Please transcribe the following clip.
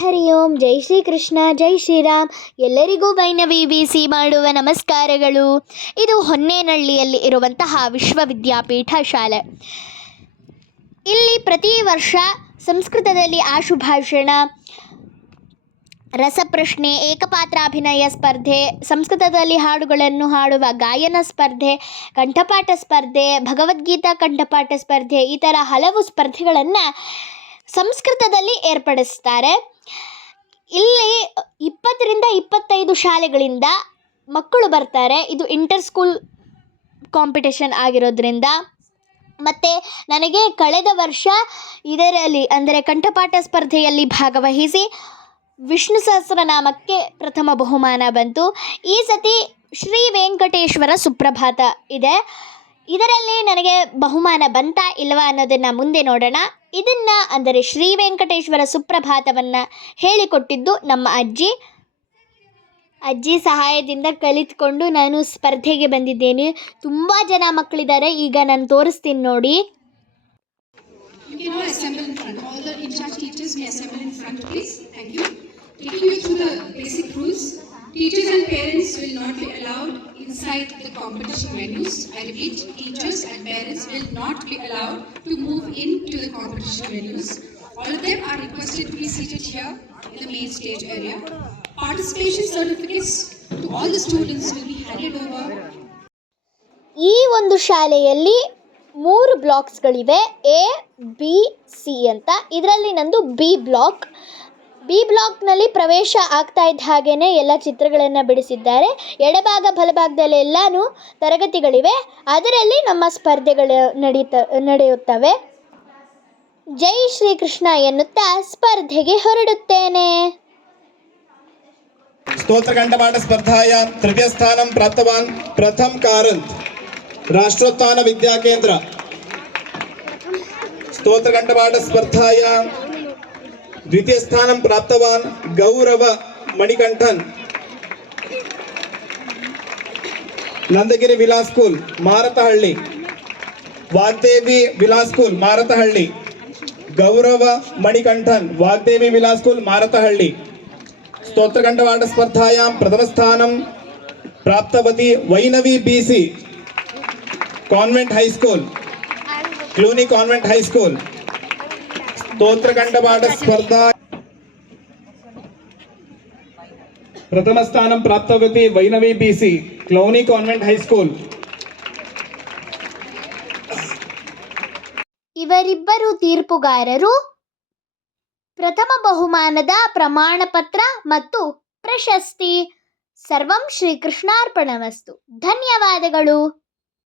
ಹರಿ ಓಂ, ಜೈ ಶ್ರೀ ಕೃಷ್ಣ, ಜೈ ಶ್ರೀರಾಮ್. ಎಲ್ಲರಿಗೂ ವೈನವಿ BC ಮಾಡುವ ನಮಸ್ಕಾರಗಳು. ಇದು ಹೊನ್ನೇನಹಳ್ಳಿಯಲ್ಲಿ ಇರುವಂತಹ ವಿಶ್ವವಿದ್ಯಾಪೀಠ ಶಾಲೆ. ಇಲ್ಲಿ ಪ್ರತಿ ವರ್ಷ ಸಂಸ್ಕೃತದಲ್ಲಿ ಆಶುಭಾಷಣ, ರಸಪ್ರಶ್ನೆ, ಏಕಪಾತ್ರಾಭಿನಯ ಸ್ಪರ್ಧೆ, ಸಂಸ್ಕೃತದಲ್ಲಿ ಹಾಡುಗಳನ್ನು ಹಾಡುವ ಗಾಯನ ಸ್ಪರ್ಧೆ, ಕಂಠಪಾಠ ಸ್ಪರ್ಧೆ, ಭಗವದ್ಗೀತಾ ಕಂಠಪಾಠ ಸ್ಪರ್ಧೆ, ಈ ಥರ ಹಲವು ಸ್ಪರ್ಧೆಗಳನ್ನು ಸಂಸ್ಕೃತದಲ್ಲಿ ಏರ್ಪಡಿಸ್ತಾರೆ. ಇಲ್ಲಿ 20ರಿಂದ 25 ಶಾಲೆಗಳಿಂದ ಮಕ್ಕಳು ಬರ್ತಾರೆ. ಇದು ಇಂಟರ್ ಸ್ಕೂಲ್ ಕಾಂಪಿಟೇಷನ್ ಆಗಿರೋದ್ರಿಂದ. ಮತ್ತು ನನಗೆ ಕಳೆದ ವರ್ಷ ಇದರಲ್ಲಿ ಅಂದರೆ ಕಂಠಪಾಠ ಸ್ಪರ್ಧೆಯಲ್ಲಿ ಭಾಗವಹಿಸಿ ವಿಷ್ಣು ಸಹಸ್ರನಾಮಕ್ಕೆ ಪ್ರಥಮ ಬಹುಮಾನ ಬಂತು. ಈ ಸತಿ ಶ್ರೀ ವೆಂಕಟೇಶ್ವರ ಸುಪ್ರಭಾತ ಇದೆ. ಇದರಲ್ಲಿ ನನಗೆ ಬಹುಮಾನ ಬಂತಾ ಇಲ್ಲವಾ ಅನ್ನೋದನ್ನು ಮುಂದೆ ನೋಡೋಣ. ಇದನ್ನು ಅಂದರೆ ಶ್ರೀ ವೆಂಕಟೇಶ್ವರ ಸುಪ್ರಭಾತವನ್ನು ಹೇಳಿಕೊಟ್ಟಿದ್ದು ನಮ್ಮ ಅಜ್ಜಿ ಸಹಾಯದಿಂದ ಕಲಿತ್ಕೊಂಡು ನಾನು ಸ್ಪರ್ಧೆಗೆ ಬಂದಿದ್ದೇನೆ. ತುಂಬ ಜನ ಮಕ್ಕಳಿದ್ದಾರೆ. ಈಗ ನಾನು ತೋರಿಸ್ತೀನಿ ನೋಡಿ. You can all assemble in front. All the in-charge teachers may assemble in front, please. Thank you. Taking you through the basic rules. Teachers and parents will not be allowed inside the competition venues. I repeat, teachers and parents will not be allowed to move into the competition venues. All of them are requested to be seated here in the main stage area. Participation certificates to all the students will be handed over. ಈ ಒಂದು ಶಾಲೆಯಲ್ಲಿ 3 ಬ್ಲಾಕ್ಸ್ಗಳಿವೆ, A, B, C ಅಂತ. ಇದರಲ್ಲಿ ನಂದು B ಬ್ಲಾಕ್ನಲ್ಲಿ ಪ್ರವೇಶ ಆಗ್ತಾ ಇದ್ದ ಹಾಗೇ ಎಲ್ಲ ಚಿತ್ರಗಳನ್ನು ಬಿಡಿಸಿದ್ದಾರೆ. ಎಡಭಾಗ ಬಲಭಾಗದಲ್ಲೆಲ್ಲನೂ ತರಗತಿಗಳಿವೆ. ಅದರಲ್ಲಿ ನಮ್ಮ ಸ್ಪರ್ಧೆಗಳು ನಡೆಯುತ್ತವೆ. ಜೈ ಶ್ರೀಕೃಷ್ಣ ಎನ್ನುತ್ತಾ ಸ್ಪರ್ಧೆಗೆ ಹೊರಡುತ್ತೇನೆ. स्तोत्रकण्ठपाठ स्पर्धायां तृतीयस्थानं प्राप्तवान् प्रथम कारंत राष्ट्रोत्थान विद्याकेन्द्र. स्तोत्रकण्ठपाठ स्पर्धायां द्वितीयस्थानं प्राप्तवान् Gaurav Manikandan Nandagiri Vilas school Marathahalli. Vagdevi Vilas school Marathahalli. Gaurav Manikandan Vagdevi Vilas school Marathahalli. स्तोत्रकण्ठपाठ स्पर्धायां प्रथम स्थानं प्राप्तवती Vainavi BC convent high school, Cluny convent high school. स्तोत्रकण्ठपाठ स्पर्धा प्रथम स्थानं प्राप्तवती Vainavi BC Cluny convent high school. ಇವರಿಬ್ಬರು ತೀರ್ಪುಗಾರರು ಪ್ರಥಮ ಬಹುಮಾನದ ಪ್ರಮಾಣ ಪತ್ರ ಮತ್ತು ಪ್ರಶಸ್ತಿ. ಸರ್ವಂ ಶ್ರೀಕೃಷ್ಣಾರ್ಪಣಮಸ್ತು. ಧನ್ಯವಾದಗಳು.